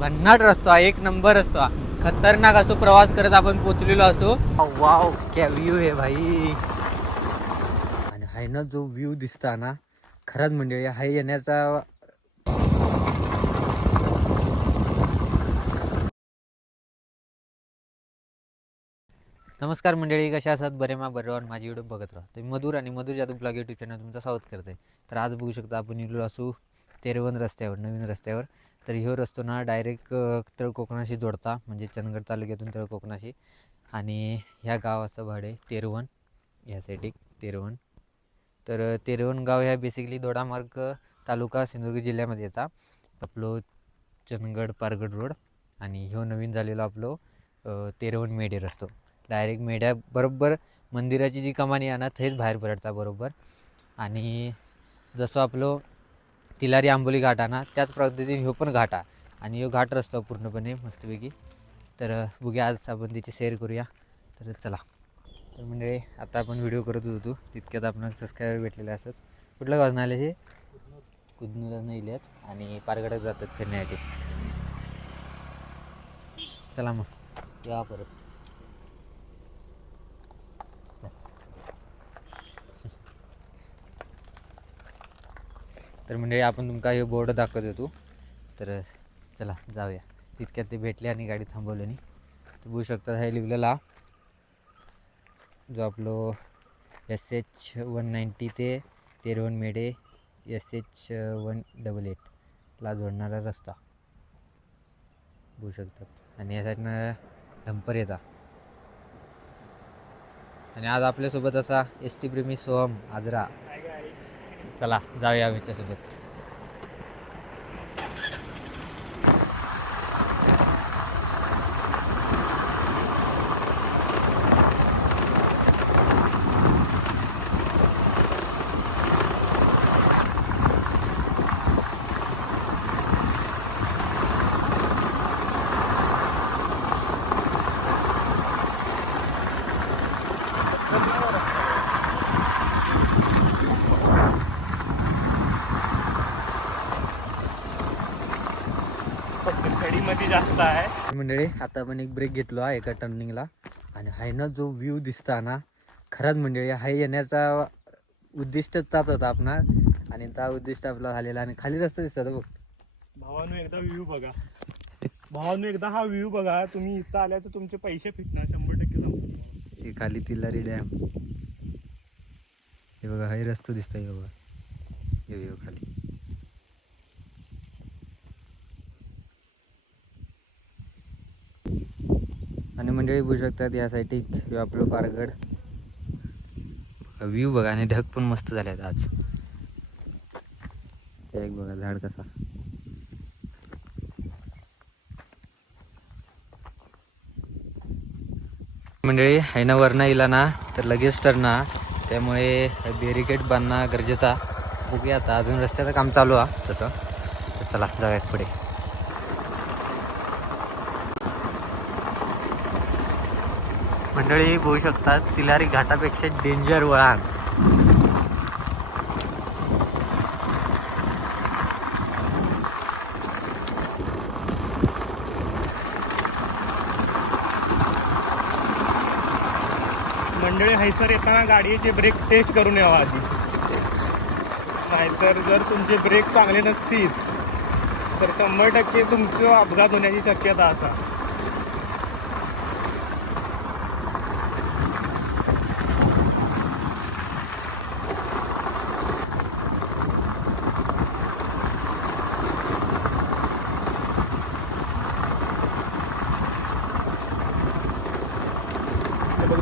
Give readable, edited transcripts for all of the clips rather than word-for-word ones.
भन्नाट रस्ता, एक नंबर रस्ता, खतरनाक असो प्रवास करत आपण पोचलेलो असो. वाव क्या व्ह्यू आहे भाई. आणि हाय ना जो व्ह्यू दिसता ना, खरंच म्हणजे हाय येण्याचा. नमस्कार मंडळी, कशा असतात? बरे मा बरे माझी व्हिडिओ बघत राहा. तर मधुर आणि मधुर जादू ब्लॉग यूट्यूब चॅनल तुमचं स्वागत करते. तर आज बघू शकता आपण इलो असू तेरवन रस्त्यावर, नवीन रस्त्यावर. तर ह्यो रस्तो ना डायरेक्ट तळ कोकणाशी जोडता, म्हणजे चंदगड तालुक्यातून तळ कोकणाशी. आणि ह्या गावाचं भाडे तेरवन, ह्यासाठी तेरवन. तर तेरवन गाव ह्या बेसिकली दोडामार्ग तालुका सिंधुदुर्ग जिल्ह्यामध्ये येतात. आपलं चंदगड पारगड रोड. आणि ह्यो नवीन झालेलो आपलं तेरवन मेढे रस्तो. डायरेक्ट मेढ्या बरोबर मंदिराची जी कमानी आहे ना, थेच बाहेर पडता बरोबर. आणि जसं आपलं तिलारी आंबोली घाट आहे ना, त्याच पद्धतीने ह्यो पण घाट आहे. आणि ह्यो घाट रस्ता पूर्णपणे मस्तपैकी. तर बघूया आज आपण तिची शेअर करूया. तर चला. तर म्हणजे आता आपण व्हिडिओ करत होतो तितक्यात आपण सबस्क्रायबर भेटलेले असतात. कुठलं गाव आले हे? कुदनूला नाही लिहित आणि पारगडात जातात फिरण्यासाठी. चला मग या परत. तर म्हणजे आपण तुमका हे बोर्ड दाखवत होतो. तर चला जाऊया. तितक्यात ते भेटले आणि गाडी थांबवली नाही. तर बघू शकता हे लिहिलेला जो आपलं SH-190 ते तेरवन मेढे SH-188 ला जोडणारा रस्ता बघू शकतात. आणि या साईडनं डंपर येतात. आणि आज आपल्यासोबत असा ST प्रेमी सोहम आजरा. चला जाऊया आमच्यासोबत. मध्ये जास्त आहे मंडळी, आता आपण एक ब्रेक घेतलो आहे एका टर्निंगला. आणि हाय ना जो व्ह्यू दिसता ना, खरंच मंडळी हाय येण्याचा उद्दिष्टच ताच होता आपला. आणि त्या उद्दिष्ट आपला झालेला. आणि खाली रस्ता दिसतात बघ. भावानो एकदा व्ह्यू बघा. भावानो एकदा हा व्ह्यू बघा. तुम्ही इथं आल्या तर तुमचे पैसे फिटणार 100% संपणार. हे खाली तिलारी डॅम. हे बघा हाय रस्ता दिसतोय बघा. ये खाली. आणि मंडळी बघू शकतात यासाठी आपलं पारगड व्ह्यू बघा. आणि ढग पण मस्त झाल्यात आज. एक बघा झाड कसा. मंडळी हायना वरना इला ना तर लगेच टर्ना, त्यामुळे बॅरिकेड बांधणं गरजेचा. बघूया आता, अजून रस्त्याचं काम चालू आहे तसं. तर चला जाऊयात पुढे. मंडळी बघू शकतात तिलारी घाटापेक्षा डेंजर वळण. मंडळी हैसर येताना गाडीचे ब्रेक टेस्ट करून यावा आधी. नाहीतर जर तुमचे ब्रेक चांगले नसतील तर 100% तुमचं अपघात होण्याची शक्यता असा.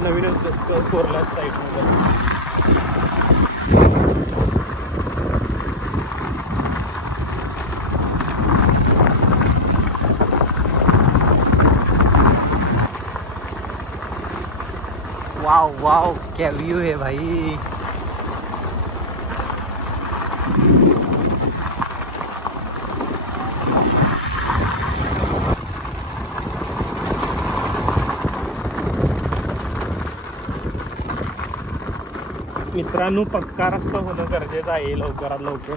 नवीनच 4 लाख साईडमध्ये. वाव वाव क्या व्यू है भाई. मित्रांनो, पक्का रस्ता होणं गरजेचं आहे लवकरात लवकर.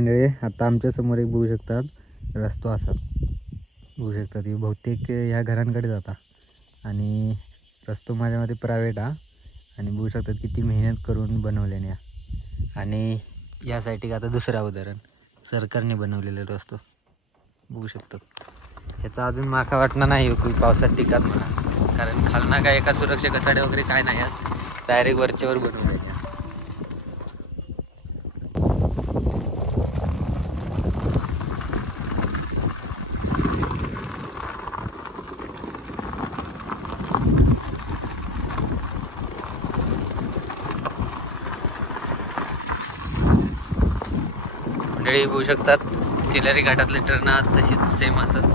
मंडळी आता आमच्या समोर एक बघू शकतात रस्तो असा बघू शकतात हे बहुतेक ह्या घरांकडे जाता आणि रस्तो माझ्यामध्ये प्रायव्हेट हा आणि बघू शकतात किती मेहनत करून बनवल्याने आणि यासाठी आता दुसरं उदाहरण सरकारने बनवलेला रस्तो बघू शकतात. ह्याचा अजून माका वाटणार नाही खूप पावसात टिकत म्हणा कारण खालना काय एका सुरक्षा कठाडे वगैरे काय नाही आहेत डायरेक्ट वरच्यावर बनवले. मंडळी बघू शकतात तिलारी घाटातले टर्न तशीच सेम असत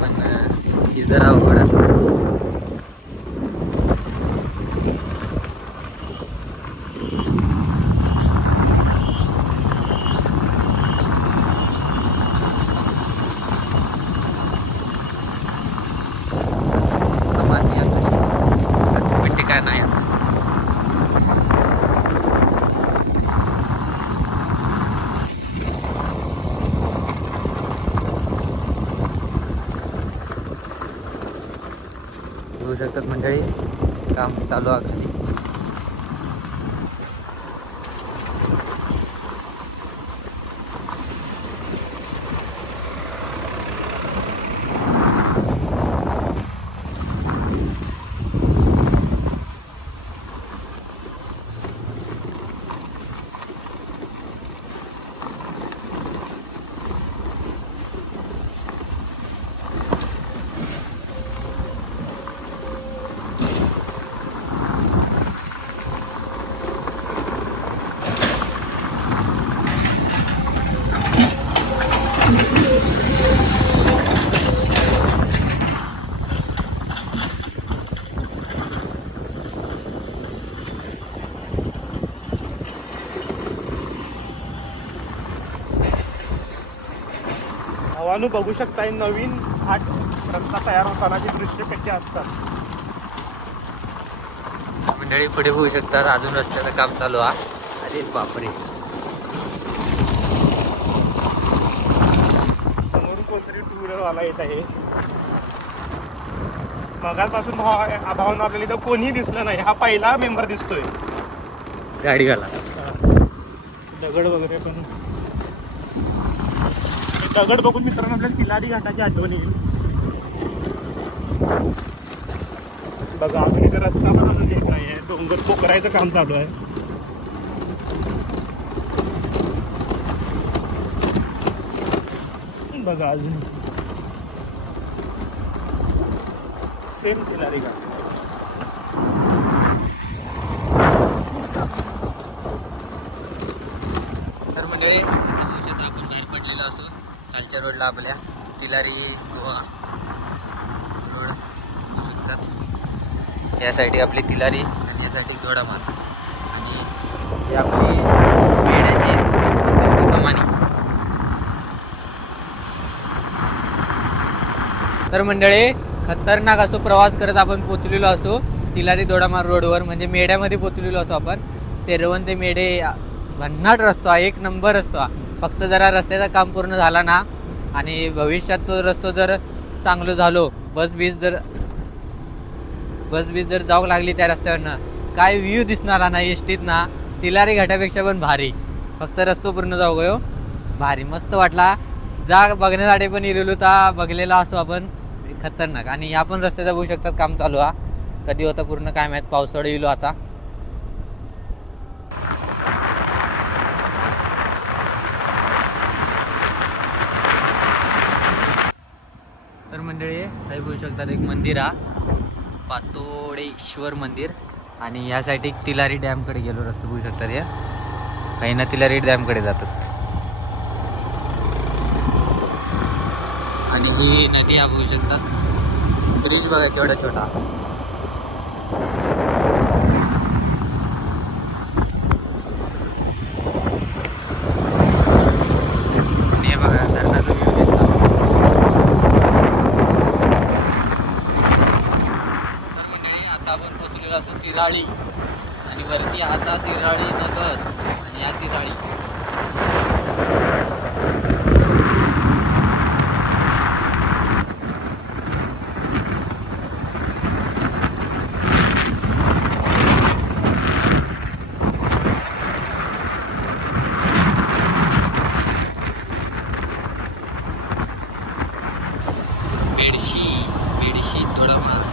पण ही जरा अवघड असत. मिट्टी काय नाही आता बघू शकतात मंडळी काम चालू आहे. भावानू बघू शकताय नवीन घाट रस्ता तयार होतानाचे दृश्य कसे असतात. मंडळी पुढे बघू शकतात अजून रस्त्याचं काम चालू आहे. अरे बापरे समोरून कोणतरी टू व्हीलरवाला येत आहे. मगापासून भावानं आपल्याला इथं कोणीही दिसलं नाही. हा पहिला मेंबर दिसतोय. गाडी घाला दगड वगैरे पण दगड बघून मित्रांनो आपल्याला तिलारी घाटाची आठवण येईल. बघा आपण इथं रस्ता पण अजून येत नाही आहे. डोंगर पोखरायचं काम चालू आहे. बघा अजून सेम तिलारी घाट. तर मंडळी दिवसात आपण बाहेर पडलेलो असो खालच्या रोडला आपल्या तिलारी गोवा रोड बघू शकतात. यासाठी आपली तिलारी आणि यासाठी दोडामार्ग आणि ही आपली मेढ्याची कमानी. तर मंडळी खतरनाक असो प्रवास करत आपण पोचलेलो असो तिलारी दोडामार्ग रोडवर म्हणजे मेढ्यामध्ये पोचलेलो असो आपण. तेरवण ते मेढे भन्नाट रस्ता एक नंबर रस्ता. फक्त जरा रस्त्याचं काम पूर्ण झाला ना आणि भविष्यात तो रस्तो जर चांगलं झालो बस बीस जर जाऊ लागली त्या रस्त्यावरनं काय व्ह्यू दिसणार नाही एसटीत ना तिलारी घाटापेक्षा पण भारी. फक्त रस्तो पूर्ण जाऊ गयो भारी मस्त वाटला. जा बघण्यासाठी पण इलेलो ता बघलेला असो आपण खतरनाक. आणि ह्या पण रस्त्याचा बघू शकतात काम चालू हा कधी होता पूर्ण काय माहित पावसाळा येलो आता. तर मंडळी हे बघू शकतात एक मंदिर हा पातोडेश्वर मंदिर आणि यासाठी तिलारी डॅमकडे गेलो रस्ता बघू शकतात. या काही ना तिलारी डॅमकडे जातात आणि ही नदी हा बघू शकतात. ब्रिज बघा केवढा छोटा. हे बघा धरणाचा व्ह्यू दिसला. तर मंडळी आता आपण पोचलेलो असतो तिराळी आणि वरती आता तिराळी नगर आणि या तिराळी मेडशी दोडामार्ग.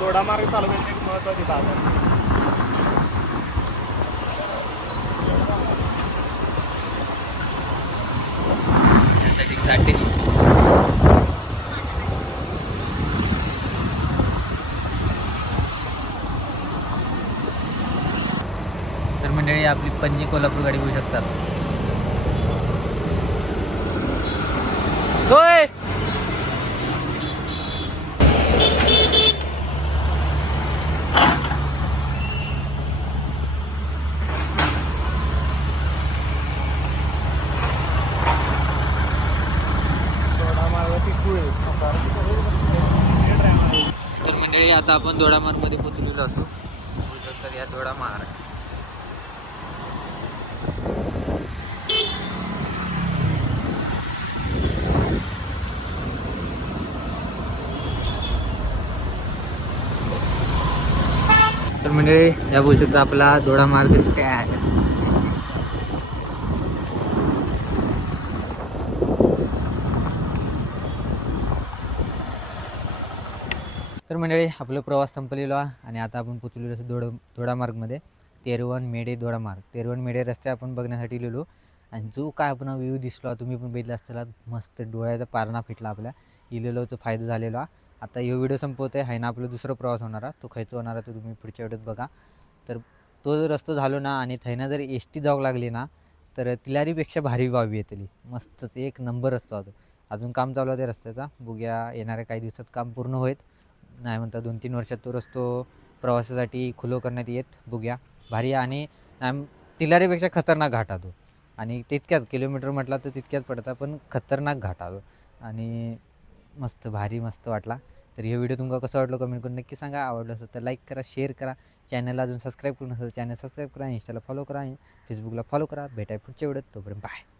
दोडामार्ग चालवण्याची एक महत्त्वाची बाब आहे. त्यासाठी साठी तर मंडळी आपली पणजी कोल्हापूर गाडी बघू शकतात. होय दोडामार्गाची कुळ तर मंडळी आता आपण दोडामार्गमध्ये पोचलेलो असू. बघू शकतात या दोडामार्ग. तर मंडळी या बघू शकता आपला दोडामार्ग स्टँड. तर मंडळी आपलं प्रवास संपलेला आणि आता आपण पोचलेलो असं दोडामार्गमध्ये. तेरवण मेढे दोडामार्ग. तेरवण मेढे रस्ते आपण बघण्यासाठी गेलो आणि जो काय आपण व्ह्यू दिसला तुम्ही पण बघितला असताना. मस्त डोळ्याचा पारणा फिटला आपल्या. इलेलोचा फायदा झालेला. आता हे व्हिडिओ संपवते आहे ना आपलं दुसरा प्रवास होणारा. तो खायचा होणारा तो तुम्ही पुढच्या व्हिडिओत बघा. तर तो जर रस्तो झालो ना आणि थैना जर एस टी जाऊ लागली ना तर तिलारीपेक्षा भारी व्हावी येतली. मस्तच एक नंबर असतो तो. अजून काम चालू आहे त्या रस्त्याचा. बघूया येणाऱ्या काही दिवसात काम पूर्ण होईल. नाही म्हणता 2-3 वर्षात तो रस्तो प्रवासासाठी खुलो करण्यात येत. बघूया भारी. आणि तिलारीपेक्षा खतरनाक घाट तो. आणि तितक्याच किलोमीटर म्हटला तर तितक्याच पडता पण खतरनाक घाट तो. आणि मस्त भारी मस्त वाटला. तर हे व्हिडिओ तुमका कसं वाटलं कमेंट करून नक्की सांगा. आवडलं असेल तर लाईक करा, शेअर करा. चॅनलला अजून सबस्क्राईब करून असेल चॅनल सबस्क्राईब करा. इंस्टाला फॉलो करा, फेसबुकला फॉलो करा. भेटाय पुढच्या व्हिडिओत. तोपर्यंत बाय.